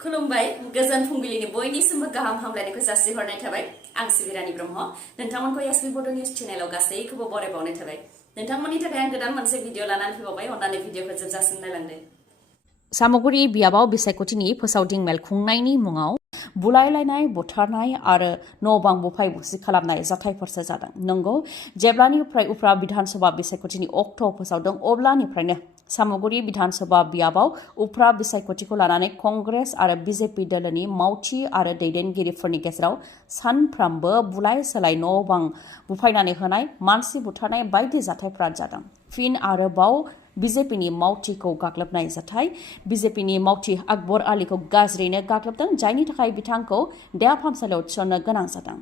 खुलुमबाय गोजोन फुंबिलिनि बयनिसिमबो गाहाम हामलायनायखौ जासिहरनाय थाबाय आं सिबि रानी ब्रह्म नोंथांमोनखौ एसबी बड निउज चेनेलाव गासैखौबो बरायबावनाय थाबाय नोंथांमोननि थाखाय आं गोदान मोनसे भिडिअ लानानै फैबावबाय अन्नानै भिडिअखौ जोबजासिम नायलांदो सामगुरि बियाबाव बिसायख'थिनि फोसावदिं मेल खुंनायनि मुङाव बुलायलायनाय बुथारनाय आरो न' बां बुफाय बुसि खालामनाय जाथायफोरसो जादों नंगौ जेब्लानिफ्राय उफ्रा बिधानसभा बिसायख'थिनि अक्ट' फोसावदों अब्लानिफ्रायनो सामगुरि बिधानसभा बियाबाव उफ्रा बिसायख'थिखौ लानानै कंग्रेस आरो बिजेपि दोलोनि मावथि आरो दैदेनगिरिफोरनि गेजेराव सानफ्रामबो बुलाय सोलाय न' बां बुफायनानै होनाय मानसि बुथारनाय बायदि जाथायफोरा जादों फिन आरोबाव बिजेपिनि मावथिखौ गाग्लोबनाय जाथाय बिजेपिनि मावथि आकबर आलीखौ गाज्रियैनो गाग्लोबदों जायनि थाखाय बिथांखौ देहा फाहामसालियाव थिसननो गोनां जादों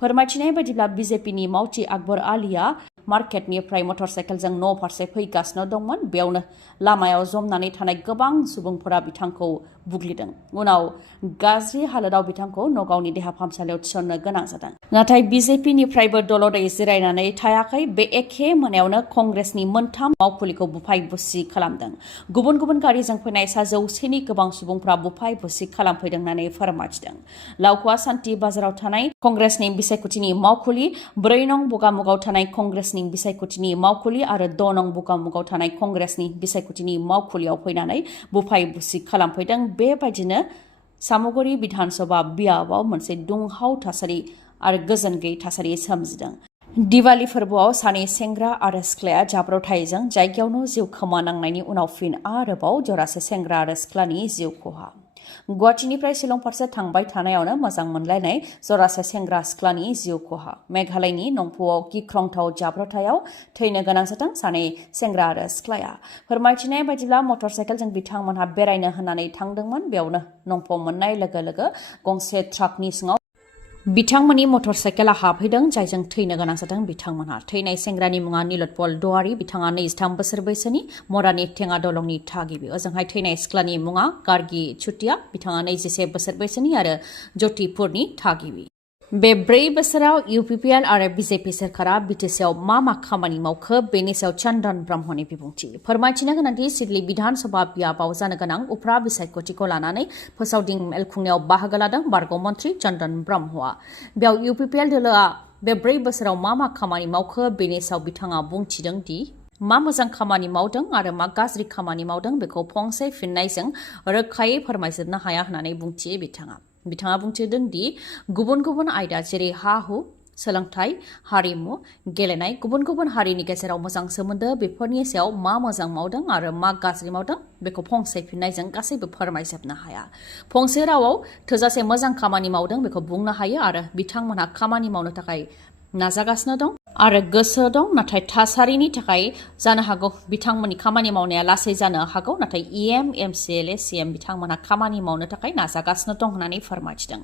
फोरमायथिनाय बायदिब्ला बिजेपिनि मावथि आकबर आलीया मार्केटनिफ्राय मटरसाइकेलजों न' फारसे फैगासिनो दंमोन बेयावनो लामायाव जमनानै थानाय गोबां सुबुंफोरा बिथांखौ बुग्लिदों उनाव गाज्रि हालोदाव बिथांखौ नगावनि देहा फाहामसालियाव थिसननो गोनां जादों नाथाय बिजेपिनिफ्रायबो दलदै जिरायनानै थायाखै बे एखे मोनायावनो कंग्रेसनि मोनथाम मावखुलिखौ बुफाय बुसि खालामदों गुबुन गुबुन गारिजों फैनाय सा जौसेनि गोबां सुबुंफोरा बुफाय बुसि खालामफैदों होननानै फोरमायथिदों लावखुवा सान्ति बाजाराव थानाय कंग्रेसनि बिसायख'थिनि मावखुलि 4 नं बगामुगाव थानाय कंग्रेसनि बिसायख'थिनि मावखुलि आरो 2 नं बगामुगाव थानाय कंग्रेसनि बिसायख'थिनि मावखुलियाव फैनानै बुफाय बुसि खालामफैदों बेबायदिनो सामगुरि बिधानसभा बियाबाव मोनसे दुंहाव थासारि आरो गोजोन गैयै थासारि सोमजिदों दिवाली फोरबोआव सानै सेंग्रा आरो सिख्लाया जाब्रबथायजों जायगायावनो जिउ खोमानांनायनि उनाव फिन आरोबाव जरासे सेंग्रा आरो सिख्लानि जिउ खहा गुवाहाटीनिफ्राय शिलं फारसे थांबाय थानायावनो मोजां मोनलायनाय जरासे सेंग्रा सिख्लानि जिउ खहा मेघालयनि नंपुआव गिख्रंथाव जाब्रबथायाव थैनो गोनां जादों सानै सेंग्रा आरो सिख्लाया फोरमायथिनाय बायदिब्ला मटरसाइकेलजों बिथांमोनहा बेरायनो होननानै थांदोंमोन बेयावनो नंप' मोननाय लोगो लोगो गंसे ट्राकनि सिङाव बिथांमोननि मटरसाइकेला हाबहैदों जायजों थैनो गोनां जादों बिथांमोनहा थैनाय सेंग्रानि मुङा नीलोत्पल दवारी बिथाङा 23 बोसोर बैसोनि मरानि टेङा दलंनि थागिबि ओजोंहाय थैनाय सिख्लानि मुङा गार्गि चुटिया बिथाङा 21 बोसोर बैसोनि आरो ज्योतिपुरनि थागिबि बे 4 बोसोराव UPPL आरो बिजेपि सोरखारा बिटिसिआव मा खामानि मावखो बेनि सायाव चन्दन ब्रह्मनि बिबुंथि फोरमायथिनो गोनांदि सिडली बिधानसभा बियाबाव जानो गोनां उफ्रा बिसायख'थिखौ लानानै फोसावदिं मेल खुंनायाव बाहागो लादों बारग' मन्थ्रि चन्दन ब्रह्मआ बेयाव UPPL दोलोआ बे 4 बोसोराव मा खामानि मावखो बेनि सायाव बिथाङा बुंथिदों दि मा मोजां खामानि मावदों आरो मा गाज्रि खामानि मावदों बेखौ फंसे फिननायजों रोखायै फोरमायजोबनो हाया होननानै बुंथियो बिथाङा बुंथिदों दि गुबुन गुबुन आयदा जेरै हा-हु सोलोंथाइ हारिमु गेलेनाय गुबुन गुबुन हारिनि गेजेराव मोजां सोमोन्दो बेफोरनि सायाव मा मोजां मावदों आरो मा गाज्रि मावदों बेखौ फंसे फिननायजों गासैबो फोरमायजोबनो हाया फंसे रावाव थोजासे मोजां खामानि मावदों बेखौ बुंनो हायो आरो बिथांमोनहा खामानि मावनो थाखाय नाजागासिनो दं आरो गोसो दं नाथाय थासारिनि थाखाय जानो हागौ बिथांमोननि खामानि मावनाया लासै जानो हागौ नाथाय EM MCLA CM बिथांमोनहा खामानि मावनो थाखाय नाजागासिनो दं होननानै फोरमायथिदों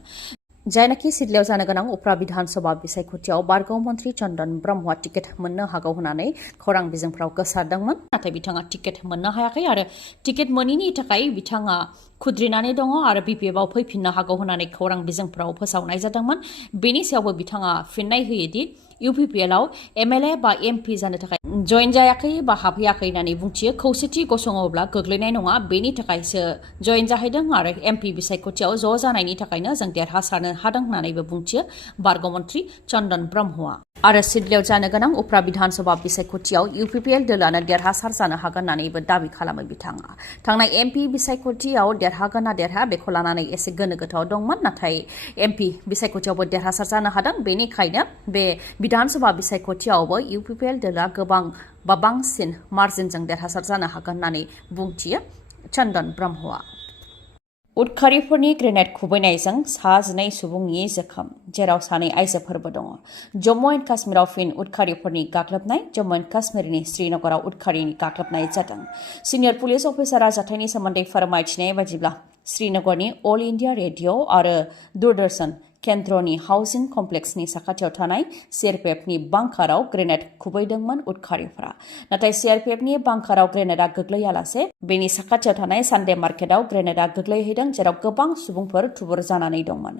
जायनाखि सिडलीयाव जानो गोनां उफ्रा बिधानसभा बिसायख'थियाव बारग' मन्थ्रि चन्दन ब्रह्मआ टिकेट मोननो हागौ होननानै खौरां बिजोंफ्राव गोसारदोंमोन नाथाय बिथाङा टिकेट मोननो हायाखै आरो टिकेट मोनैनि थाखाय बिथाङा खुद्रिनानै दङ आरो BPFआव फैफिननो हागौ होननानै खौरां बिजोंफ्राव फोसावनाय जादोंमोन बेनि सायावबो बिथाङा फिननाय होयोदि UPPLआव MLA बा MP जानो थाखाय जइन जायाखै बा हाबहैयाखै होननानै बुंथियो खौसेथि गसङोब्ला गोग्लैनाय नङा बेनि थाखायसो जइन जाहैदों आरो MP बिसायख'थियाव ज' जानायनि थाखायनो जों देरहासारनो हादों होननानैबो बुंथियो बारग' मन्थ्रि चन्दन ब्रह्मआ आरो सिडलीयाव जानो गोनां उफ्रा बिधानसभा बिसायख'थियाव UPPL दोलोआनो देरहासार जानो हागोन होननानैबो दाबि खालामो बिथाङा थांनाय MP बिसायख'थियाव देरहागोन ना देरहा बेखौ लानानै एसे गोनो गोथोआव दंमोन नाथाय MP बिसायख'थियावबो देरहासार जानो हादों बेनिखायनो बे बिधानसभा बिसायख'थियावबो UPPL दोलोआ गोबां बा बांसिन मार्जिनजों देरहासार जानो हागोन होननानै बुंथियो चन्दन ब्रह्मआ उदखारिफोरनि ग्रेनेड खुबैनायजों 12 सुबुंनि जोखोम जेराव 2 आइजोफोरबो दङ जम्मु एन्ड काश्मीराव फिन उदखारिफोरनि गाग्लोबनाय जम्मु एन्ड काश्मीरनि श्रीनगराव उदखारिनि गाग्लोबनाय जादों सिनियर पुलिस अफिसारा जाथायनि सोमोन्दै फोरमायथिनाय बायदिब्ला श्रीनगरनि अल इन्डिया रेडिअ आरो दूरदर्शन केन्द्रनि हाउसिं कमप्लेक्सनि साखाथियाव थानाय सिआरपिएफनि बांकाराव ग्रेनेड खुबैदोंमोन उदखारिफ्रा। नाथाय सिआरपिएफनि बांकाराव ग्रेनेडआ गोग्लैयालासे बेनि साखाथियाव थानाय सानडे मार्केटआव ग्रेनेडआ गोग्लैहैदों, जेराव गोबां सुबुंफोर थुबुर जानानै दंमोन।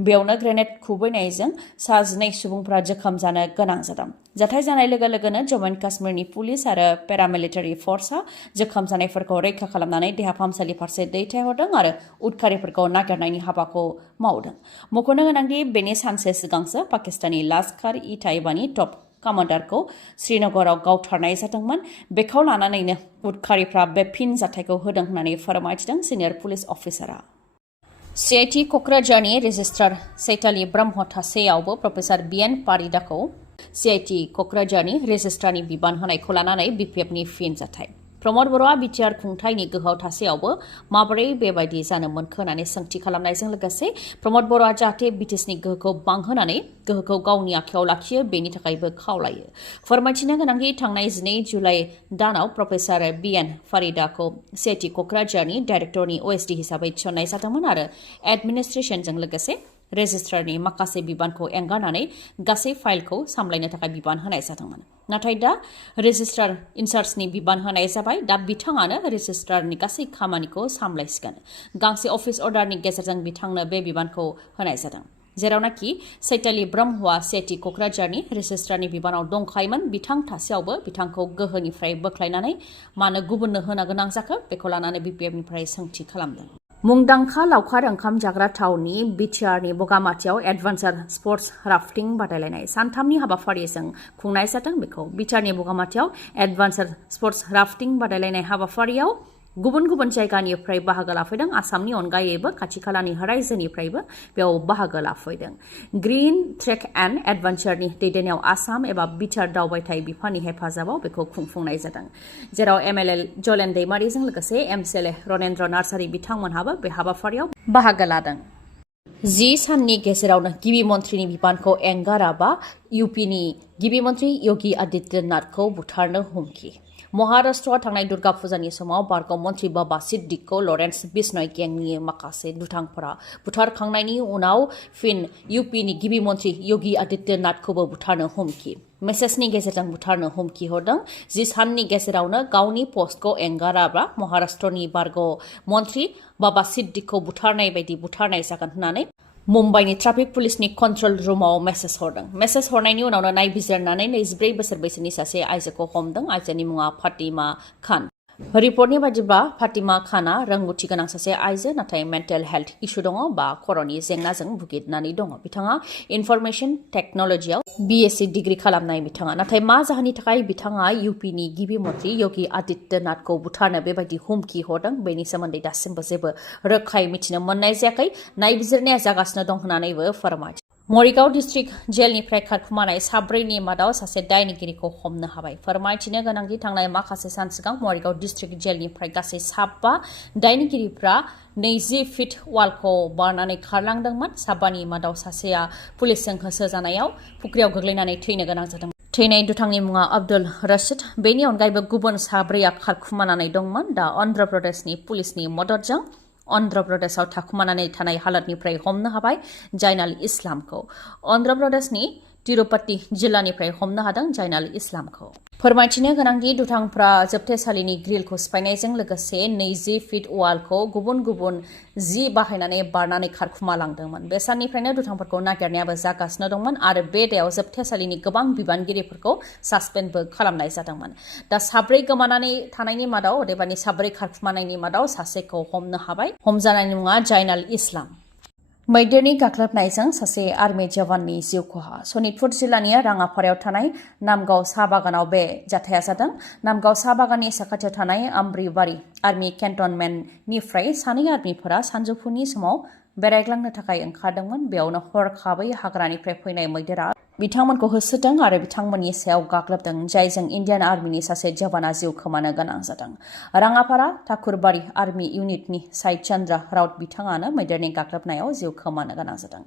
बेयावनो ग्रेनेड खुबैनायजों 2 सुबुंफोरा जोखोम जानो गोनां जादों। जाथाय जानाय लोगो लोगोनो जम्मु एन्ड काश्मीरनि पुलिस आरो पेरामिलिटारि फर्सआ जोखोम जानायफोरखौ रैखा खालामनानै देहा फाहामसालि फारसे दैथायहरदों आरो उदखारिफोरखौ नागिरनायनि हाबाखौ मावदों। मख'नो गोनांदि बेनि सानसे सिगांसो पाकिस्तानी लाश्कार इ ताइबानि टप कामान्डारखौ श्रीनगराव गावथारनाय जादोंमोन। बेखौ लानानैनो उदखारिफ्रा बे फिन जाथायखौ होदों होननानै फोरमायथिदों सिनियर पुलिस अफिसारा। CIT क'क्राझारनि रेजिस्ट्रार चैताली ब्रह्म थासेयावबो प्रफेसार BN पारिदाखौ CIT क'क्राझारनि रेजिस्ट्रारनि बिबान होनायखौ लानानै BPFनि फिन जाथाय। प्रमद बर'आ बिटिआर खुंथायनि गोहोआव थासेयावबो माबोरै बेबायदि जानो मोनखो होननानै सोंथि खालामनायजों लोगोसे प्रमद बर'आ जाहाथे बिटिसिनि गोहोखौ बांहोनानै गोहोखौ गावनि आखायाव लाखियो बेनि थाखायबो खावलायो। फोरमायथिनो गोनांदि थांनाय 12 जुलाइ दानाव प्रफेसार BN पारिदाखौ CIT क'क्राझारनि डाइरेक्टरनि OSD हिसाबै थिसननाय जादोंमोन आरो एडमिनिस्ट्रेसनजों लोगोसे रेजिस्ट्रारनि माखासे बिबानखौ एंगारनानै गासै फाइलखौ सामलायनो थाखाय बिबान होनाय जादोंमोन। नाथाय दा रेजिस्ट्रार इनचार्जनि बिबान होनाय जाबाय। दा बिथाङानो रेजिस्ट्रारनि गासै खामानिखौ सामलायसिगोन। गांसे अफिस अर्डारनि गेजेरजों बिथांनो बे बिबानखौ होनाय जादों। जेरावनाखि चैताली ब्रह्मआ CIT क'क्राझारनि रेजिस्ट्रारनि बिबानाव दंखायोमोन, बिथां थासेयावबो बिथांखौ गोहोनिफ्राय बोख्लायनानै मानो गुबुननो होनो गोनां जाखो बेखौ लानानै BPFनिफ्राय सोंथि खालामदों। मुंदांखा लावखार ओंखाम जाग्रा थावनि बिटिआरनि बगामाथियाव एडभेन्सार स्पर्ट्स राफ्टिं बादायलायनाय सानथामनि हाबाफारिजों खुंनाय जादों। बेखौ बिटिआरनि बगामाथियाव एडभेन्सार स्पर्ट्स राफ्टिं बादायलायनाय हाबाफारियाव गुबुन गुबुन जायगानिफ्राय बाहागो लाफैदों। आसामनि अनगायैबो खाथि खालानि रायजोनिफ्रायबो बेयाव बाहागो लाफैदों। ग्रीन ट्रेक एन्ड एडभेन्सारनि दैदेननायाव आसाम एबा बिटिआर दावबायथाय बिफाननि हेफाजाबाव बेखौ खुंफुंनाय जादों। जेराव MLA जलेन दैमारिजों लोगोसे MCLA रनेन्द्र नार्जारी बिथांमोनहाबो बे हाबाफारियाव बाहागो लादों। 10 साननि गेजेरावनो गिबि मन्थ्रिनि बिबानखौ एंगाराबा UPनि गिबि मन्थ्रि योगी आदित्यनाथखौ बुथारनो हुमखि। महाराष्ट्रआव थांनाय दुर्गा फुजानि समाव बारग' मन्थ्रि बाबा सिद्दिकखौ लरेन्स बिश्नय गेंनि माखासे दुथांफोरा बुथारखांनायनि उनाव फिन UPनि गिबि मन्थ्रि योगी आदित्यनाथखौबो बुथारनो हुमखि। मेसेजनि गेजेरजों बुथारनो हुमखि हरदों। 10 साननि गेजेरावनो गावनि पस्टखौ एंगाराब्ला महाराष्ट्रनि बारग' मन्थ्रि बाबा सिद्दिकखौ बुथारनाय बायदि बुथारनाय जागोन होननानै मुम्बाइनि ट्राफिक पुलिसनि कन्ट्रल रुमाव मेसेज हरदों। मेसेज हरनायनि उनावनो नायबिजिरनानै 24 बोसोर बैसोनि सासे आइजोखौ हमदों। आइजोनि मुङा फातिमा खान। रिपर्टनि बायदिब्ला फातिमा खानआ रोंगौथि गोनां सासे आइजो, नाथाय मेन्टेल हेल्थ इसु दङ बा खर'नि जेंनाजों भुगिनानै दङ। बिथाङा इनफरमेशन टेक्न'लजियाव BSc डिग्री खालामनाय बिथाङा। नाथाय मा जाहोननि थाखाय बिथाङा UPनि गिबि मन्थ्रि योगी आदित्यनाथखौ बुथारनो बेबायदि हुमखि हरदों बेनि सोमोन्दै दासिमबो जेबो रोखायै मिथिनो मोननाय जायाखै। नायबिजिरनाया जागासिनो दं होननानैबो फोरमायदों। मरिगाव डिस्ट्रिक्ट जेलनिफ्राय खारखुमानाय 4नि मादाव सासे दायनिगिरिखौ हमनो हाबाय। फोरमायथिनो गोनांदि थांनाय माखासे सान सिगां मरिगाव डिस्ट्रिक्ट जेलनिफ्राय गासै 7 दायनिगिरिफ्रा 20 फिट वालखौ बारनानै खारलांदोंमोन। 7नि मादाव सासेया पुलिसजों होसोजानायाव फुख्रियाव गोग्लैनानै थैनो गोनां जादों। थैनाय दुथांनि मुङा अब्दुल रशीद। बेनि अनगायैबो गुबुन 4 खारखुमानानै दंमोन। दा अन्ध्र प्रदेशनि पुलिसनि मददजों अन्ध्र प्रदेशआव थाखुमानानै थानाय हालतनिफ्राय हमनो हाबाय जाइनाल इस्लामखौ। अन्ध्र प्रदेशनि तिरुपति जिल्लानिफ्राय हमनो हादों जाइनाल इस्लामखौ। फोरमायथिनो गोनांदि दुथांफ्रा जोबथेसालिनि ग्रिलखौ सिफायनायजों लोगोसे 20 फिट वालखौ गुबुन गुबुन बाहायनानै बारनानै खारखुमालांदोंमोन। बे साननिफ्रायनो दुथांफोरखौ नागिरनायाबो जागासिनो दंमोन आरो बे दायाव जोबथेसालिनि गोबां बिबानगिरिफोरखौ सासपेन्डबो खालामनाय जादोंमोन। दा 4 गोमानानै थानायनि मादाव अदेबानि 4 खारखुमानायनि मादाव सासेखौ हमनो हाबाय। हमजानायनि मुङा जाइनाल इस्लाम। मैदेरनि गाग्लोबनायजों सासे आर्मि जवाननि जिउ खहा। सनितपुर जिल्लानि राङापारायाव थानाय नामगाव साहा बागानाव बे जाथाया जादों। नामगाव साहा बागाननि साखाथियाव थानाय आमब्रिबारि आर्मि केन्टनमेन्टनिफ्राय 2 आर्मिफोरा सानजौफुनि समाव बेरायग्लांनो थाखाय ओंखारदोंमोन। बेयावनो हरखाबै हाग्रानिफ्राय फैनाय मैदेरा बिथांमोनखौ होसोदों आरो बिथांमोननि सायाव गाग्लोबदों, जायजों इन्डियान आर्मिनि सासे जवाना जिउ खोमानो गोनां जादों। राङापारा थाकुरबारि आर्मि इउनिटनि साइड चन्द्र राउत बिथाङानो मैदेरनि गाग्लोबनायाव जिउ खोमानो गोनां जादों।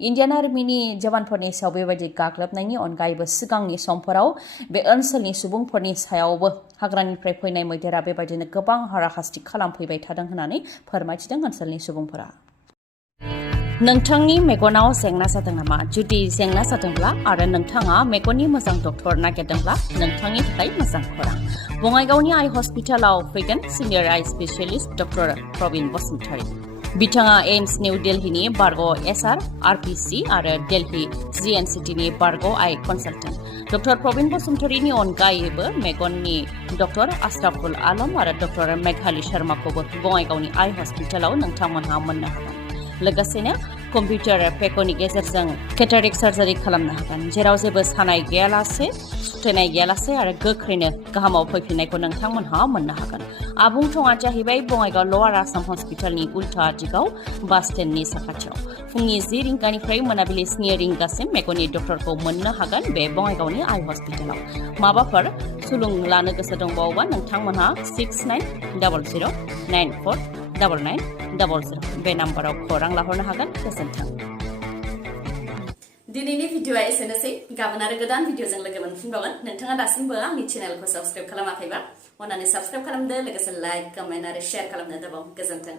इन्डियान आर्मिनि जवानफोरनि सायाव बेबायदि गाग्लोबनायनि अनगायैबो सिगांनि समफोराव बे ओनसोलनि सुबुंफोरनि सायावबो हाग्रानिफ्राय फैनाय मैदेरा बेबायदिनो गोबां हाराहास्ति खालामफैबाय थादों होननानै फोरमायथिदों ओनसोलनि सुबुंफोरा। नोंथांनि मेगनाव जेंना जादों नामा? जुदि जेंना जादोंब्ला आरो नोंथाङा मेगननि मोजां डक्टर नागिरदोंब्ला नोंथांनि थाखाय मोजां खौरां। बङाइगावनि आइ हस्पिटालाव फैगोन सिनियर आइ स्पेशलिस्ट डक्टर प्रबिन बसुमतारी। बिथाङा एम्स निउ दिल्लीनि बारग' एसआर आरपिसि आरो दिल्ली जिएनसिटिनि बारग' आइ कनसालटेन्ट। डक्टर प्रबिन बसुमतारीनि अनगायैबो मेगननि डक्टर आशराफुल आलम आरो डक्टर मेघाली शर्माखौबो बङाइगावनि आइ हस्पिटालाव नोंथांमोनहा मोननो हागोन। लोगोसेनो कम्पिउटार पेकनि गेजेरजों केटारेक्ट सार्जारि खालामनो हागोन, जेराव जेबो सानाय गैयालासे, सुथेनाय गैयालासे आरो गोख्रैनो गाहामाव फैफिननायखौ नोंथांमोनहा मोननो हागोन। आबुं थङा जाहैबाय बङाइगाव लवार आसाम हस्पिटालनि उल्था दिगाव बास स्टेन्डनि साखाथियाव। फुंनि 10 रिंगानिफ्राय मोनाबिलि 7 रिंगासिम मेगननि डक्टरखौ मोननो हागोन बे बङाइगावनि आइ हस्पिटालाव। माबाफोर सुलुं लानो गोसो दंबावोबा नोंथांमोनहा 6900949900 बे नाम्बाराव खौरां लाहरनो हागोन। गोजोन्थों। दिनैनि भिडिअआ एसेनोसै। गाबोन आरो गोदान भिडिअजों लोगो मोनफिनबावगोन। नोंथाङा दासिमबो आंनि चेनेलखौ साबस्क्राइब खालामाखैबा अन्नानै साबस्क्राइब खालामदो, लोगोसे लाइक, कमेन्ट आरो शेयार खालामनो दाबाव। गोजोन्थों।